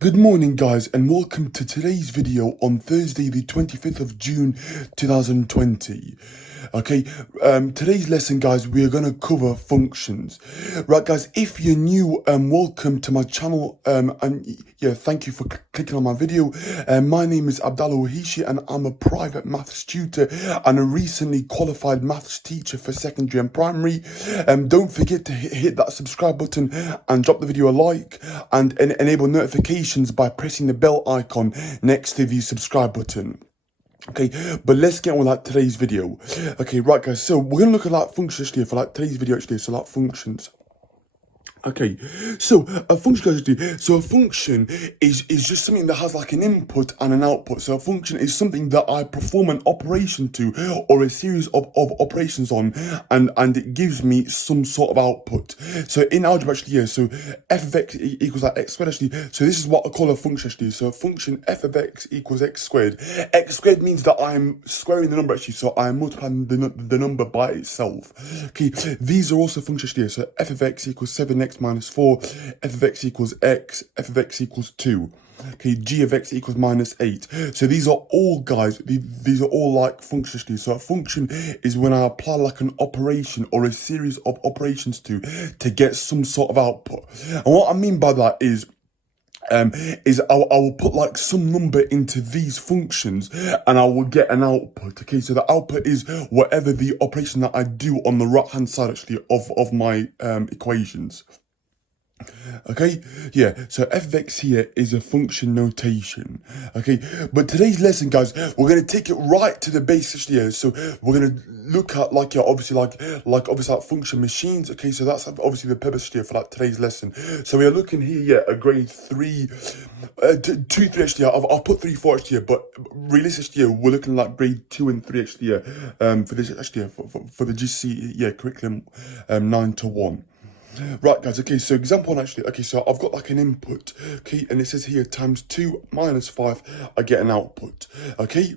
Good morning guys and welcome to today's video on Thursday the 25th of June 2020. Okay, today's lesson guys, we're going to cover functions. Right guys, if you're new, welcome to my channel, and yeah, thank you for clicking on my video. My name is Abdallah Wahishi and I'm a private maths tutor and a recently qualified maths teacher for secondary and primary. Don't forget to hit that subscribe button and drop the video a like and enable notifications by pressing the bell icon next to the subscribe button. Okay, but let's get on with like today's video. Okay, right guys, so we're gonna look at like functions here for like today's video actually, so like functions. Okay, so a function is just something that has like an input and an output. So a function is something that I perform an operation to or a series of operations on, and it gives me some sort of output. So in algebra actually, yeah, so f of x equals like x squared actually. So this is what I call a function actually. So a function f of x equals x squared. X squared means that I'm squaring the number actually, so I'm multiplying the number by itself. Okay, these are also functions here. So f of x equals 7x minus 4, f of x equals x, f of x equals 2. Okay, g of x equals minus 8. So these are all, guys, these are all like functions. So a function is when I apply like an operation or a series of operations to get some sort of output. And what I mean by that is I will put like some number into these functions and I will get an output. Okay, so the output is whatever the operation that I do on the right hand side actually of my equations. Okay, yeah, so f of x here is a function notation. Okay, but today's lesson, guys, we're going to take it right to the basics here. So we're going to look at like, yeah, obviously like function machines. Okay, so that's obviously the purpose here for like today's lesson. So we are looking here, yeah, a grade 3, 2, 3 actually. I've put 3, 4 actually here, but realistically, yeah, we're looking like grade 2 and 3 actually, yeah, for this actually, yeah, for the GC, yeah, curriculum 9 to 1. Right guys, okay, so example one actually, okay, so I've got like an input, okay, and it says here times 2 minus 5, I get an output, okay.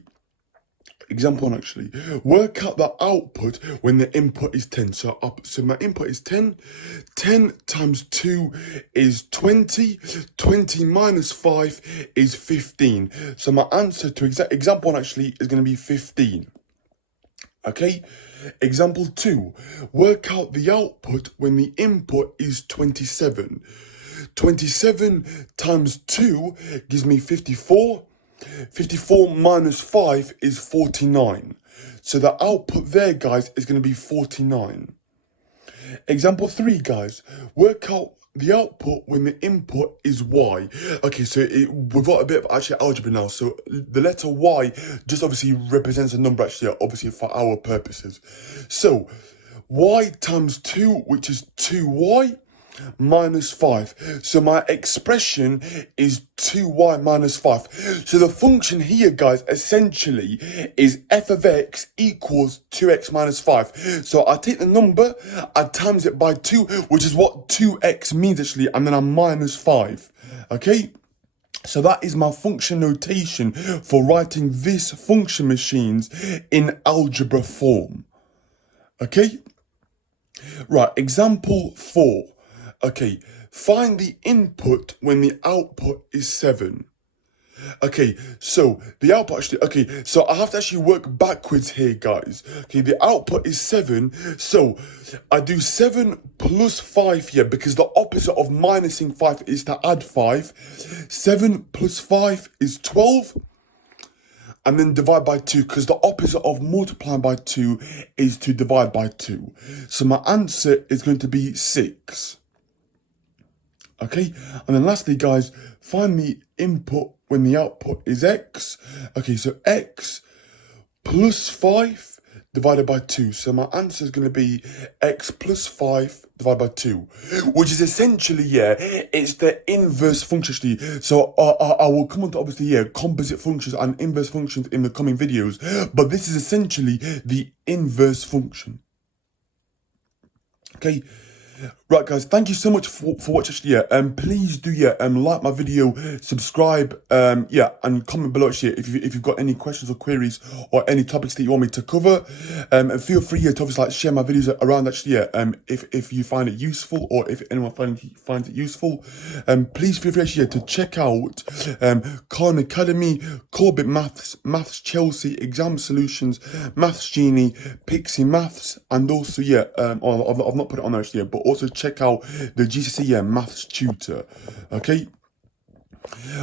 Example one actually, work out the output when the input is 10. So my input is 10, 10 times 2 is 20, 20 minus 5 is 15. So my answer to example one actually is going to be 15. Okay, example 2, work out the output when the input is 27. 27 times 2 gives me 54. 54 minus 5 is 49. So the output there, guys, is going to be 49. Example 3, guys, work out the output when the input is y. Okay, so we've got a bit of actually algebra now. So the letter y just obviously represents a number actually, obviously for our purposes. So y times 2, which is 2y, minus 5. So my expression is 2y minus 5. So the function here, guys, essentially is f of x equals 2x minus 5. So I take the number, I times it by 2, which is what 2x means actually, and then I minus 5. Okay? So that is my function notation for writing this function machines in algebra form. Okay? Right, example 4. Okay, find the input when the output is 7. Okay, so the output actually, okay, so I have to actually work backwards here, guys. Okay, the output is 7, so I do 7 plus 5 here because the opposite of minusing 5 is to add 5. 7 plus 5 is 12. And then divide by 2, because the opposite of multiplying by 2 is to divide by 2. So my answer is going to be 6. Okay, and then lastly, guys, find the input when the output is x. Okay, so x plus 5 divided by 2. So my answer is going to be x plus 5 divided by 2, which is essentially, yeah, it's the inverse function actually. So I will come on to obviously, yeah, composite functions and inverse functions in the coming videos, but this is essentially the inverse function. Okay. Right, guys, thank you so much for watching. Actually, yeah, please do, yeah, like my video, subscribe, yeah, and comment below. Actually, if you've got any questions or queries or any topics that you want me to cover, and feel free, yeah, to obviously like share my videos around. Actually, yeah, if you find it useful or if anyone finds it useful, please feel free, actually, yeah, to check out Khan Academy, Corbett Maths Chelsea, Exam Solutions, Maths Genie, Pixie Maths, and also, yeah, I've not put it on there, actually, yeah, but also check out the GCSE, yeah, Maths Tutor. Okay.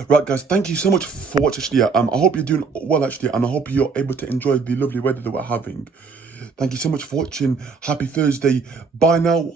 Right, guys, thank you so much for watching. Actually, yeah, I hope you're doing well, actually, and I hope you're able to enjoy the lovely weather that we're having. Thank you so much for watching. Happy Thursday. Bye now.